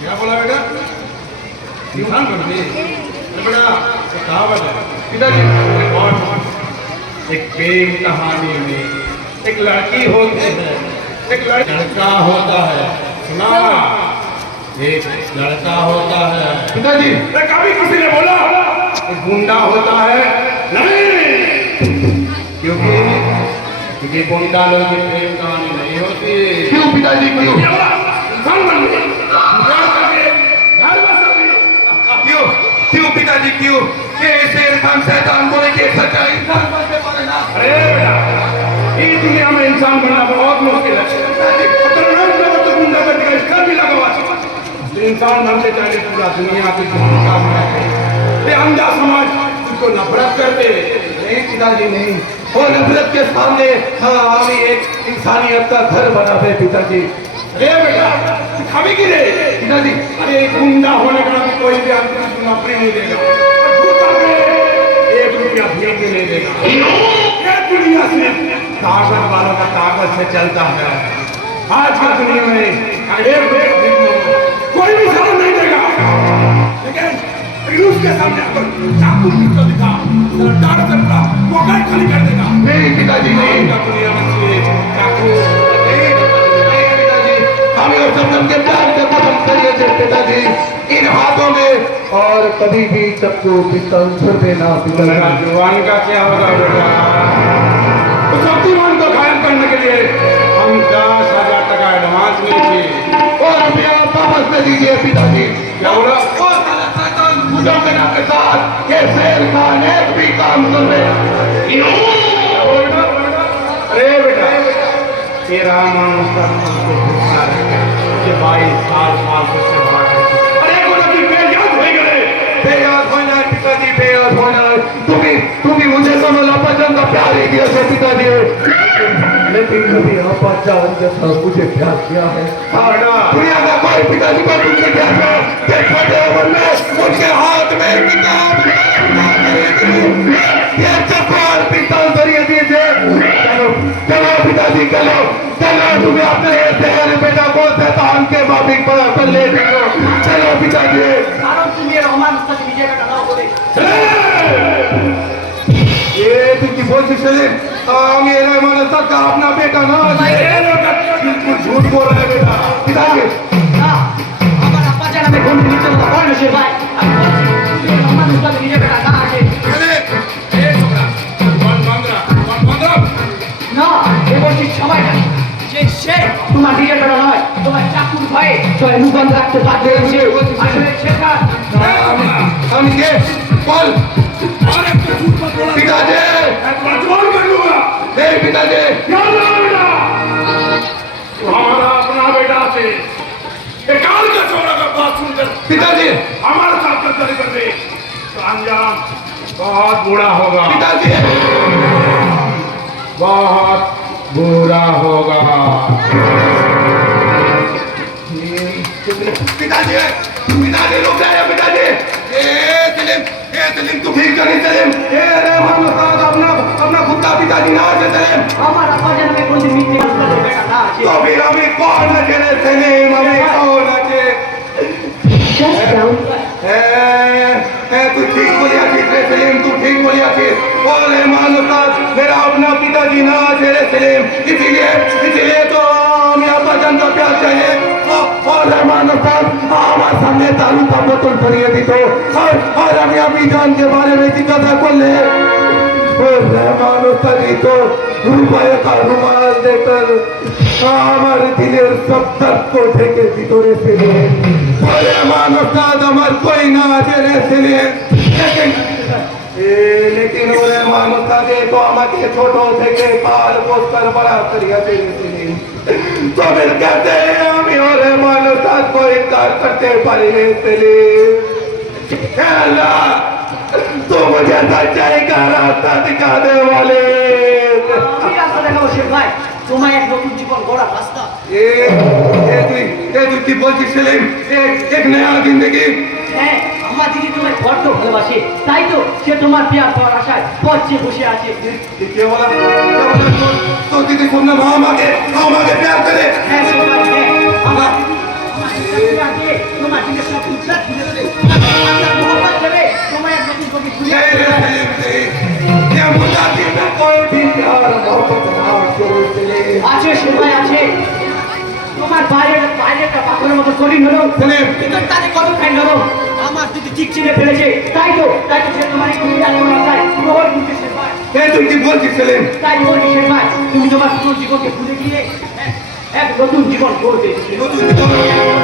क्या बोला बेटा? इंसान बनते बेटा कहावत है पिताजी। एक प्रेम कहानी में एक लड़की होती है, एक लड़का होता है। सुना? एक लड़का होता है पिताजी। कभी किसी ने बोला एक गुंडा होता है? नहीं, क्योंकि गुंडा लोग की प्रेम कहानी नहीं होती। क्यों पिताजी? क्यों क्यों पिताजी क्यों? ये शेर खान शैतान बोले कि सच्चा इंसान बनते पारे ना। अरे बेटा इस दुनिया में इंसान बनना बहुत मुश्किल है। तो गुंडा करने का इसका भी लगा हुआ इंसान बनते चाहिए पूरा दुनिया की ये अंधा समाज उसको नफरत करते। नहीं पिताजी नहीं, वो नफरत के सामने हम एक इंसानियत का घर बनाते पिताजी। अरे बेटा कभी गिरे पिताजी। अरे गुंडा होने का भी कोई भी आदमी नौकरी नहीं देगा, एक रुपया भी नहीं देगा। ये दुनिया सिर्फ ताकत वालों का ताकत से चलता है। आज की दुनिया में कोई भी साथ नहीं देगा, लेकिन उसके सामने अगर चाकू पिस्तौल दिखा सरदार सकता मौका खाली कर देगा। नहीं पिताजी नहीं, दुनिया में चाकू हमें और सब के प्यार के कदम करिए थे पिताजी इन हाथों में, और कभी भी सबको पिस्तौल छोड़ देना पिताजी। जवान का क्या होगा बेटा? तो शक्तिमान को घायल करने के लिए हम 10,000 टका एडवांस लिए थे और रुपया वापस दे दीजिए पिताजी। क्या बोला? के साथ ये शेर खान एक भी काम कर रहे। अरे बेटा तेरा मन मुझे 22 साल से बड़ा है। अरे बेयाद हो गए, बेयाद हो जाए पिताजी, बेयाद हो जाए। तुम्ही मुझे समझ अपचन का प्यार ही दिया है पिताजी, लेकिन कभी अपचन जैसा मुझे प्यार किया है दुनिया का कोई पिताजी को तुमसे प्यार में उनके हाथ में किताब ये चप्पल पिस्तौल धरिए दीजिए। चलो चलो पिताजी चलो चलो, तुम्हें अपने तेरे बेटा को शैतान के माफिक पर ले चलो। चलो पिताजी ये तुझी बोलती चले मेरे मन तक अपना बेटा ना बिल्कुल झूठ बोल रहा है बेटा। पिताजी তোমার নিজের বেটা নয়, তোমার চাকুর ভয়ে মুখন রাখতে বাধ্য হয়েছে। আমি কে বল पिताजी पिताजी हमारा अपना बेटा से काल का चौरा का बात सुनकर पिताजी हमारे साथ गद्दारी कर दे तो अंजाम बहुत बुरा होगा पिताजी, बहुत बुरा होगा पिताजी। पिताजी रुक जाइए पिताजी। सलीम तू ठीक करी सलीम। रहमान उस्ताद अपना खुद का पिताजी ना है सलीम। हमारा भजन में कोई मिट्टी का बेटा ना है तो फिर हमें कौन है रे सलीम? हमें कौन है? तू ठीक बोलिया ठीक रे सलीम, तू ठीक बोलिया ठीक। और रहमान उस्ताद मेरा अपना पिताजी ना है रे सलीम, इसीलिए तो हमें भजन का प्यार चाहिए। और रहमान उस्ताद हमारे सामने दारू का बोतल भरिए दी तो और हमें अभी जान के बारे में जिज्ञासा कर ले। और रहमान उस्ताद तो रुपये का रुमाल देकर हमारे दिलेर सब दर्द को ढेके ভিতরে ফেলে। और रहमान उस्ताद हमार कोई ना तेरे से लेकिन वो रहमान उस्ताद तो हमारे छोटो থেকে पाल पोसकर बड़ा करिया तेरे से तो फिर कहते हैं हम और रहमान उस्ताद को इनकार करते पारी अल्लाह तो मुझे सच्चाई का रास्ता दिखा दे वाले। भाई तुम्हें एक नতুन जीवन गड़ा रास्ता তুই কি বলছিস সেলিম? এক নয়া জিন্দগি। হ্যাঁ আমার দিদি তোমায় বড্ড ভালোবাসে, তাই তো সে তোমার প্যার পাওয়ার আশায় পথে বসে আছে। কে বলা তো দিদি কোন আমাকে প্যার করে? হ্যাঁ আমার ইজ্জত খুলে দেবে আপনার মোহাম্মদ দেবে তোমায় এক নতুন কবি খুলে এই রে সেলিম রে ये मुद्दा दिल में कोई भी प्यार मोहब्बत ना जोड़ चले আছে সেবাই আছে তোমার বাইরেটা পাথরের মতো কঠিন হলো সেলিম কিন্তু তাতে কত খাই হলো আমার দিদি ঠিক চিনে ফেলেছে তাই তো সে তোমার একটু বিরাট করা যায় প্রহর দিতে সেবাই ये तुम की बोलती सेलिम তাই বলছি সেবাই তুমি তোমার পুরো জীবনকে ভুলে গিয়ে এক নতুন জীবন করবে नतून